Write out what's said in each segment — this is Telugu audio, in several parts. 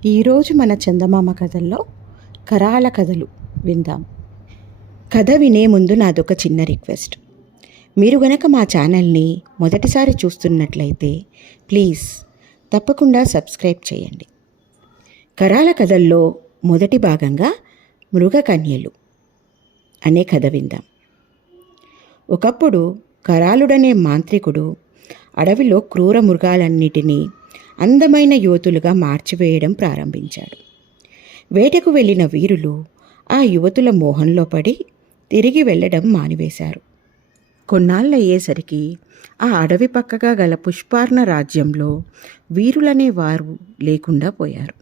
ఈరోజు మన చందమామ కథల్లో కరాల కథలు విందాం. కథ వినే ముందు నాదొక చిన్న రిక్వెస్ట్. మీరు గనక మా ఛానల్ని మొదటిసారి చూస్తున్నట్లయితే ప్లీజ్ తప్పకుండా సబ్స్క్రైబ్ చేయండి. కరాల కథల్లో మొదటి భాగంగా మృగకన్యలు అనే కథ విందాం. ఒకప్పుడు కరాలుడనే మాంత్రికుడు అడవిలో క్రూర మృగాలన్నిటినీ అందమైన యువతులుగా మార్చివేయడం ప్రారంభించాడు. వేటకు వెళ్ళిన వీరులు ఆ యువతుల మోహంలో పడి తిరిగి వెళ్ళడం మానివేశారు. కొన్నాళ్ళయ్యేసరికి ఆ అడవి పక్కగా గల పుష్పార్ణ రాజ్యంలో వీరులనే వారు లేకుండా పోయారు.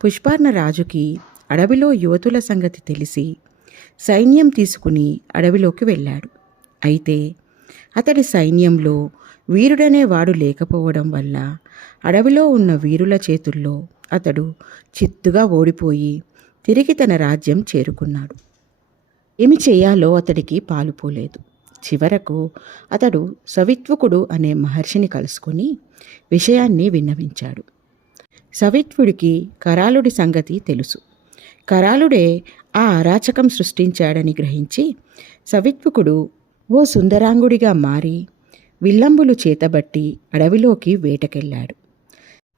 పుష్పార్ణ రాజుకి అడవిలో యువతుల సంగతి తెలిసి సైన్యం తీసుకుని అడవిలోకి వెళ్ళాడు. అయితే అతడి సైన్యంలో వీరుడనే వాడు లేకపోవడం వల్ల అడవిలో ఉన్న వీరుల చేతుల్లో అతడు చిత్తుగా ఓడిపోయి తిరిగి తన రాజ్యం చేరుకున్నాడు. ఏమి చేయాలో అతడికి పాలుపోలేదు. చివరకు అతడు సవిత్వకుడు అనే మహర్షిని కలుసుకొని విషయాన్ని విన్నవించాడు. సవిత్వుడికి కరాలుడి సంగతి తెలుసు. కరాలుడే ఆ అరాచకం సృష్టించాడని గ్రహించి సవిత్వకుడు ఓ సుందరాంగుడిగా మారి విల్లంబులు చేతబట్టి అడవిలోకి వేటకెళ్ళాడు.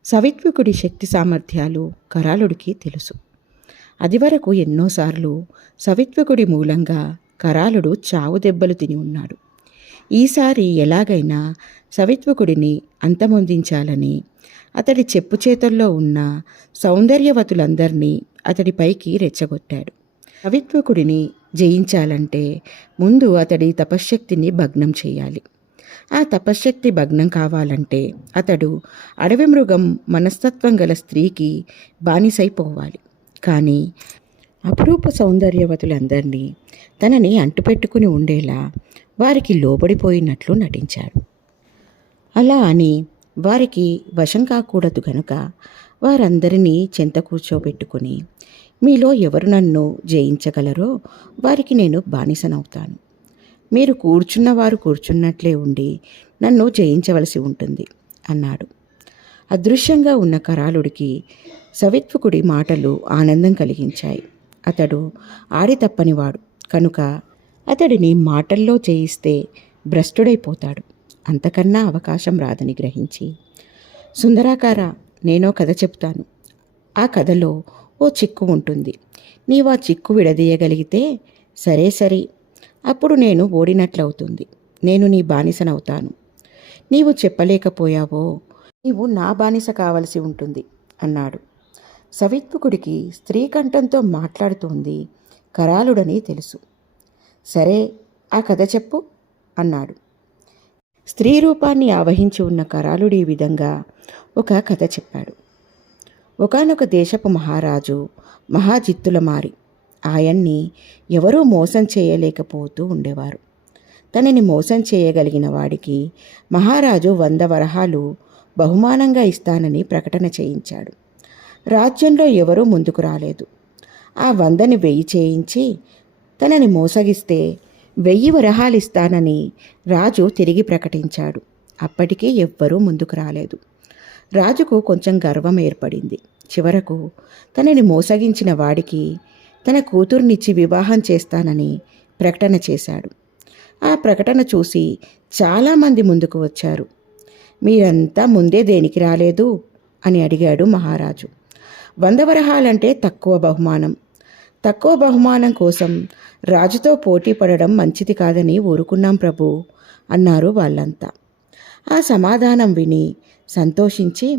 సవిత్వకుడి శక్తి సామర్థ్యాలు కరాలుడికి తెలుసు. అదివరకు ఎన్నోసార్లు సవిత్వకుడి మూలంగా కరాలుడు చావు దెబ్బలు తిని ఉన్నాడు. ఈసారి ఎలాగైనా సవిత్వకుడిని అంతమొందించాలని అతడి చెప్పు చేతల్లో ఉన్న సౌందర్యవతులందరినీ అతడిపైకి రెచ్చగొట్టాడు. సవిత్వకుడిని జయించాలంటే ముందు అతడి తపశ్శక్తిని భగ్నం చేయాలి. ఆ తపశ్శక్తి భగ్నం కావాలంటే అతడు అడవి మృగం మనస్తత్వం గల స్త్రీకి బానిసైపోవాలి. కానీ అపురూప సౌందర్యవతులందరినీ తనని అంటుపెట్టుకుని ఉండేలా వారికి లోబడిపోయినట్లు నటించాడు. అలా అని వారికి వశం కాకూడదు గనుక వారందరినీ చెంత కూర్చోబెట్టుకుని మీలో ఎవరు నన్ను జయించగలరో వారికి నేను బానిసనవుతాను. మీరు కూర్చున్నవారు కూర్చున్నట్లే ఉండి నన్ను జయించవలసి ఉంటుంది అన్నాడు. అదృశ్యంగా ఉన్న కరాలుడికి సవిత్వకుడి మాటలు ఆనందం కలిగించాయి. అతడు ఆడి తప్పనివాడు కనుక అతడిని మాటల్లో చేయిస్తే భ్రష్టుడైపోతాడు. అంతకన్నా అవకాశం రాదని గ్రహించి, సుందరాకార, నేనో కథ చెప్తాను. ఆ కథలో ఓ చిక్కు ఉంటుంది. నీవు ఆ చిక్కు విడదీయగలిగితే సరే, అప్పుడు నేను ఓడినట్లవుతుంది. నేను నీ బానిసనవుతాను. నీవు చెప్పలేకపోయావో నీవు నా బానిస కావలసి ఉంటుంది అన్నాడు. సవిత్వకుడికి స్త్రీ కంఠంతో మాట్లాడుతోంది కరాలుడని తెలుసు. సరే, ఆ కథ చెప్పు అన్నాడు. స్త్రీ రూపాన్ని ఆవహించి ఉన్న కరాలుడి ఈ విధంగా ఒక కథ చెప్పాడు. ఒకానొక దేశపు మహారాజు మహాజిత్తులమారి. ఆయన్ని ఎవరూ మోసం చేయలేకపోతూ ఉండేవారు. తనని మోసం చేయగలిగిన వాడికి మహారాజు 100 వరహాలు బహుమానంగా ఇస్తానని ప్రకటన చేయించాడు. రాజ్యంలో ఎవరూ ముందుకు రాలేదు. ఆ 100ని 1000 చేయించి తనని మోసగిస్తే 1000 వరహాలు ఇస్తానని రాజు తిరిగి ప్రకటించాడు. అప్పటికీ ఎవ్వరూ ముందుకు రాలేదు. రాజుకు కొంచెం గర్వం ఏర్పడింది. చివరకు తనని మోసగించిన వాడికి తన కూతుర్నిచ్చి వివాహం చేస్తానని ప్రకటన చేశాడు. ఆ ప్రకటన చూసి చాలామంది ముందుకు వచ్చారు. మీరంతా ముందే దేనికి రాలేదు అని అడిగాడు మహారాజు. 100 వరహాలంటే తక్కువ బహుమానం. తక్కువ బహుమానం కోసం రాజుతో పోటీ పడడం మంచిది కాదని ఊరుకున్నాం ప్రభు అన్నారు వాళ్ళంతా. ఆ సమాధానం విని సంతోషించి,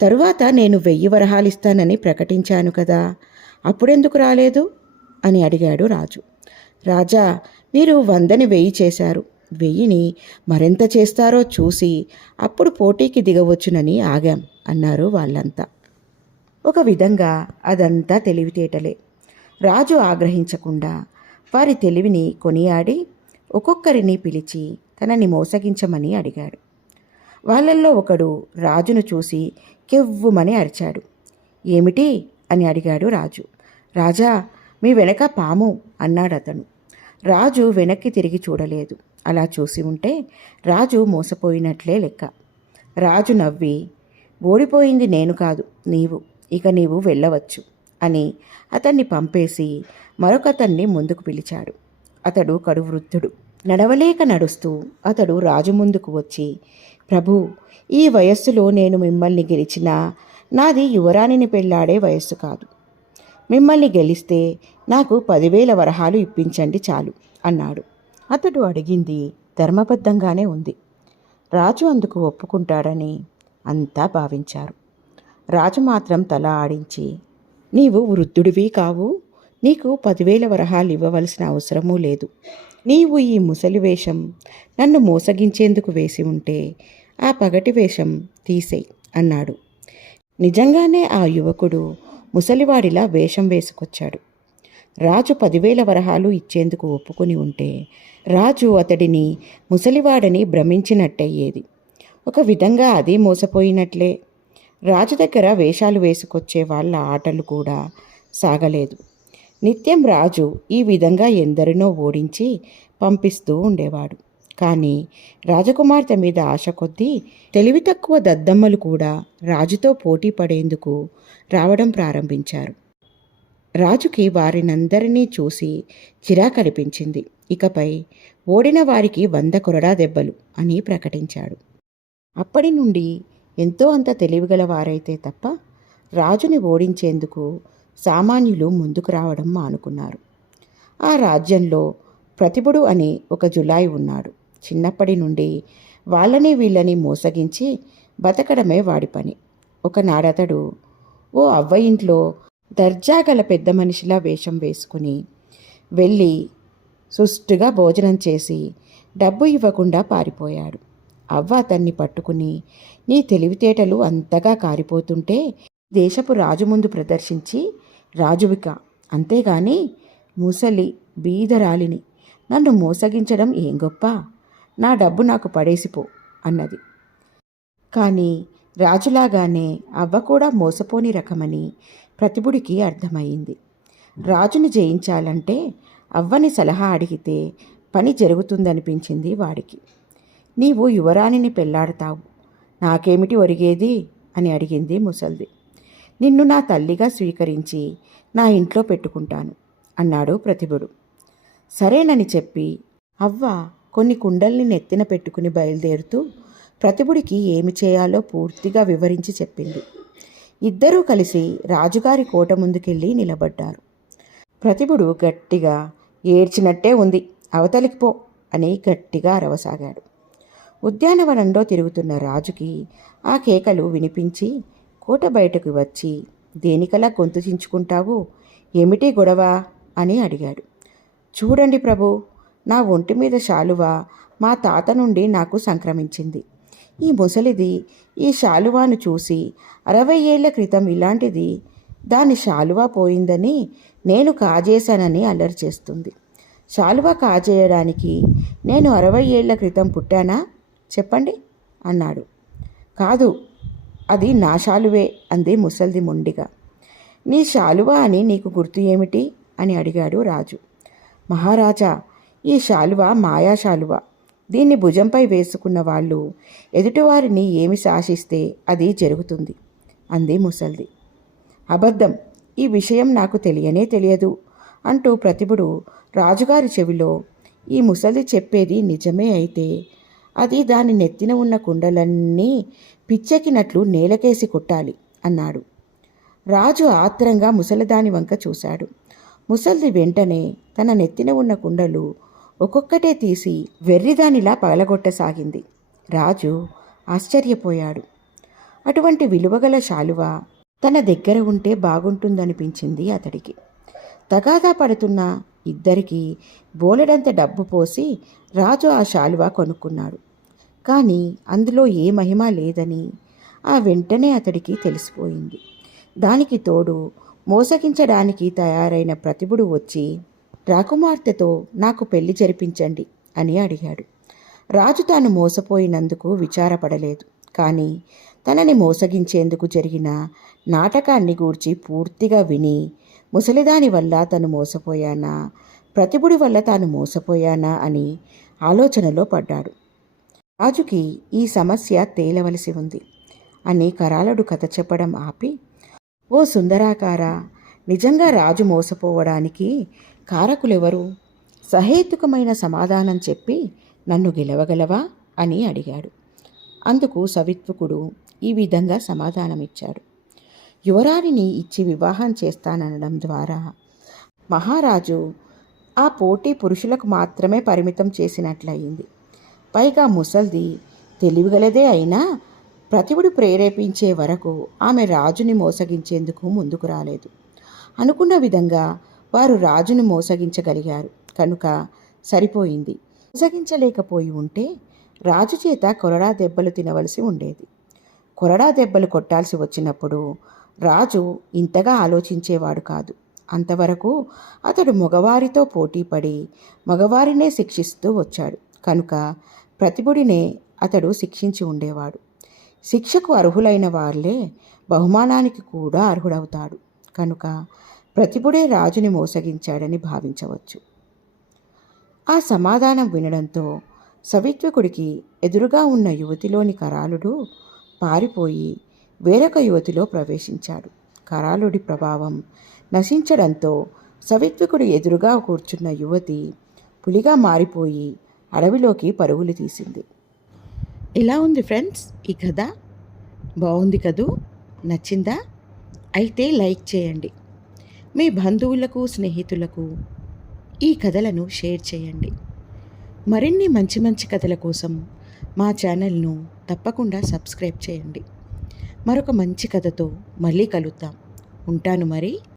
తరువాత నేను 1000 వరహాలు ఇస్తానని ప్రకటించాను కదా, అప్పుడెందుకు రాలేదు అని అడిగాడు రాజు. రాజా, మీరు 100ని 1000 చేశారు. 1000ని మరెంత చేస్తారో చూసి అప్పుడు పోటీకి దిగవచ్చునని ఆగాం అన్నారు వాళ్ళంతా. ఒక విధంగా అదంతా తెలివితేటలే. రాజు ఆగ్రహించకుండా వారి తెలివిని కొనియాడి ఒక్కొక్కరిని పిలిచి తనని మోసగించమని అడిగాడు. వాళ్ళల్లో ఒకడు రాజును చూసి కెవ్వుమని అరిచాడు. ఏమిటి అని అడిగాడు రాజు. రాజా, మీ వెనక పాము అన్నాడతను. రాజు వెనక్కి తిరిగి చూడలేదు. అలా చూసి ఉంటే రాజు మోసపోయినట్లే లెక్క. రాజు నవ్వి, ఓడిపోయింది నేను కాదు, నీవు. ఇక నీవు వెళ్ళవచ్చు అని అతన్ని పంపేసి మరొకతన్ని ముందుకు పిలిచాడు. అతడు కడు వృద్ధుడు. నడవలేక నడుస్తూ అతడు రాజు ముందుకు వచ్చి, ప్రభూ, ఈ వయస్సులో నేను మిమ్మల్ని గెలిచినా నాది యువరాణిని పెళ్లాడే వయస్సు కాదు. మిమ్మల్ని గెలిస్తే నాకు 10,000 వరహాలు ఇప్పించండి చాలు అన్నాడు. అతడు అడిగింది ధర్మబద్ధంగానే ఉంది. రాజు అందుకు ఒప్పుకుంటాడని అంతా భావించారు. రాజు మాత్రం తల ఆడించి, నీవు వృద్ధుడివి కావు, నీకు 10,000 వరహాలు ఇవ్వవలసిన అవసరమూ లేదు. నీవు ఈ ముసలి వేషం నన్ను మోసగించేందుకు వేసి ఉంటే ఆ పగటి వేషం తీసేయ్ అన్నాడు. నిజంగానే ఆ యువకుడు ముసలివాడిలా వేషం వేసుకొచ్చాడు. రాజు 10,000 వరహాలు ఇచ్చేందుకు ఒప్పుకొని ఉంటే రాజు అతడిని ముసలివాడని భ్రమించినట్టయ్యేది. ఒక విధంగా అది మోసపోయినట్లే. రాజు దగ్గర వేషాలు వేసుకొచ్చే వాళ్ళ ఆటలు కూడా సాగలేదు. నిత్యం రాజు ఈ విధంగా ఎందరినో ఓడించి పంపిస్తూ ఉండేవాడు. కానీ రాజకుమార్తె మీద ఆశ కొద్దీ తెలివి తక్కువ దద్దమ్మలు కూడా రాజుతో పోటీ పడేందుకు రావడం ప్రారంభించారు. రాజుకి వారినందరినీ చూసి చిరాకనిపించింది. ఇకపై ఓడిన వారికి 100 కొరడా దెబ్బలు అని ప్రకటించాడు. అప్పటి నుండి ఎంతో అంత తెలివిగల వారైతే తప్ప రాజుని ఓడించేందుకు సామాన్యులు ముందుకు రావడం మానుకున్నారు. ఆ రాజ్యంలో ప్రతిభుడు అని ఒక జులాయి ఉన్నాడు. చిన్నప్పటి నుండి వాళ్ళని వీళ్ళని మోసగించి బతకడమే వాడి పని. ఒకనాడతడు ఓ అవ్వ ఇంట్లో దర్జాగల పెద్ద మనిషిలా వేషం వేసుకుని వెళ్ళి సుష్టుగా భోజనం చేసి డబ్బు ఇవ్వకుండా పారిపోయాడు. అవ్వ అతన్ని పట్టుకుని, నీ తెలివితేటలు అంతగా కారిపోతుంటే దేశపు రాజు ముందు ప్రదర్శించి రాజువిక, అంతేగాని ముసలి బీదరాలిని నన్ను మోసగించడం ఏం గొప్ప, నా డబ్బు నాకు పడేసిపో అన్నది. కానీ రాజులాగానే అవ్వ కూడా మోసపోని రకమని ప్రతిభుడికి అర్థమయ్యింది. రాజుని జయించాలంటే అవ్వని సలహా అడిగితే పని జరుగుతుందనిపించింది వాడికి. నీవు యువరాణిని పెళ్లాడతావు, నాకేమిటి ఒరిగేది అని అడిగింది ముసల్ది. నిన్ను నా తల్లిగా స్వీకరించి నా ఇంట్లో పెట్టుకుంటాను అన్నాడు ప్రతిభుడు. సరేనని చెప్పి అవ్వ కొన్ని కుండల్ని నెత్తిన పెట్టుకుని బయలుదేరుతూ ప్రతిభుడికి ఏమి చేయాలో పూర్తిగా వివరించి చెప్పింది. ఇద్దరూ కలిసి రాజుగారి కోట ముందుకెళ్ళి నిలబడ్డారు. ప్రతిభుడు గట్టిగా, ఏడ్చినట్టే ఉంది, అవతలికి పో అని గట్టిగా అరవసాగాడు. ఉద్యానవనంలో తిరుగుతున్న రాజుకి ఆ కేకలు వినిపించి కోట బయటకు వచ్చి, దేనికలా గొంతు చించుకుంటావు, ఏమిటి గొడవ అని అడిగాడు. చూడండి ప్రభు, నా ఒంటి మీద శాలువా మా తాత నుండి నాకు సంక్రమించింది. ఈ ముసలిది ఈ శాలువాను చూసి 60 ఏళ్ల క్రితం ఇలాంటిది దాని శాలువా పోయిందని నేను కాజేశానని అల్లరి చేస్తుంది. శాలువా కాజేయడానికి నేను 60 ఏళ్ల క్రితం పుట్టానా చెప్పండి అన్నాడు. కాదు, అది నా శాలువే అంది ముసల్ది మొండిగా. నీ శాలువా అని నీకు గుర్తు ఏమిటి అని అడిగాడు రాజు. మహారాజా, ఈ శాలువా మాయా శాలువా. దీన్ని భుజంపై వేసుకున్న వాళ్ళు ఎదుటివారిని ఏమి శాసిస్తే అది జరుగుతుంది అంది ముసల్ది. అబద్ధం, ఈ విషయం నాకు తెలియనే తెలియదు అంటూ ప్రతిభుడు రాజుగారి చెవిలో, ఈ ముసలి చెప్పేది నిజమే అయితే అది దాని నెత్తిన ఉన్న కుండలన్నీ పిచ్చెక్కినట్లు నేలకేసి కొట్టాలి అన్నాడు. రాజు ఆత్రంగా ముసలిదాని వంక చూశాడు. ముసల్ది వెంటనే తన నెత్తిన ఉన్న కుండలు ఒక్కొక్కటే తీసి వెర్రిదానిలా పగలగొట్టసాగింది. రాజు ఆశ్చర్యపోయాడు. అటువంటి విలువగల శాలువ తన దగ్గర ఉంటే బాగుంటుందనిపించింది అతడికి. తగాదా పడుతున్న ఇద్దరికీ బోలెడంత డబ్బు పోసి రాజు ఆ శాలువా కొనుక్కున్నాడు. కానీ అందులో ఏ మహిమ లేదని ఆ వెంటనే అతడికి తెలిసిపోయింది. దానికి తోడు మోసగించడానికి తయారైన ప్రతిభుడు వచ్చి, రాకుమార్తెతో నాకు పెళ్లి జరిపించండి అని అడిగాడు. రాజు తాను మోసపోయినందుకు విచారపడలేదు. కానీ తనని మోసగించేందుకు జరిగిన నాటకాన్ని గూర్చి పూర్తిగా విని, ముసలిదాని వల్ల తను మోసపోయానా, ప్రతిభుడి వల్ల తాను మోసపోయానా అని ఆలోచనలో పడ్డాడు. రాజుకి ఈ సమస్య తేలవలసి ఉంది అని కరాళుడు కథ చెప్పడం ఆపి, ఓ సుందరాకార, నిజంగా రాజు మోసపోవడానికి కారకులెవరు? సహేతుకమైన సమాధానం చెప్పి నన్ను గెలవగలవా అని అడిగాడు. అందుకు సవిత్వకుడు ఈ విధంగా సమాధానమిచ్చాడు. యువరాణిని ఇచ్చి వివాహం చేస్తాననడం ద్వారా మహారాజు ఆ పోటీ పురుషులకు మాత్రమే పరిమితం చేసినట్లయింది. పైగా ముసల్ది తెలివిగలదే అయినా ప్రతివుడు ప్రేరేపించే వరకు ఆమె రాజుని మోసగించేందుకు ముందుకు రాలేదు. అనుకున్న విధంగా వారు రాజును మోసగించగలిగారు కనుక సరిపోయింది. మోసగించలేకపోయి ఉంటే రాజు చేత కొరడా దెబ్బలు తినవలసి ఉండేది. కొరడా దెబ్బలు కొట్టాల్సి వచ్చినప్పుడు రాజు ఇంతగా ఆలోచించేవాడు కాదు. అంతవరకు అతడు మగవారితో పోటీపడి మగవారినే శిక్షిస్తూ వచ్చాడు కనుక ప్రతిభుడినే అతడు శిక్షించి ఉండేవాడు. శిక్షకు అర్హులైన వాళ్ళే బహుమానానికి కూడా అర్హుడవుతాడు కనుక ప్రతిభుడే రాజుని మోసగించాడని భావించవచ్చు. ఆ సమాధానం వినడంతో సవిత్వకుడికి ఎదురుగా ఉన్న యువతిలోని కరాలుడు పారిపోయి వేరొక యువతిలో ప్రవేశించాడు. కరాలుడి ప్రభావం నశించడంతో సవిత్వకుడు ఎదురుగా కూర్చున్న యువతి పులిగా మారిపోయి అడవిలోకి పరుగులు తీసింది. ఎలా ఉంది ఫ్రెండ్స్ ఈ కథ? బాగుంది కదూ? నచ్చిందా? అయితే లైక్ చేయండి. మీ బంధువులకు స్నేహితులకు ఈ కథలను షేర్ చేయండి. మరిన్ని మంచి మంచి కథల కోసం మా ఛానల్ను తప్పకుండా సబ్స్క్రైబ్ చేయండి. మరొక మంచి కథతో మళ్ళీ కలుద్దాం. ఉంటాను మరి.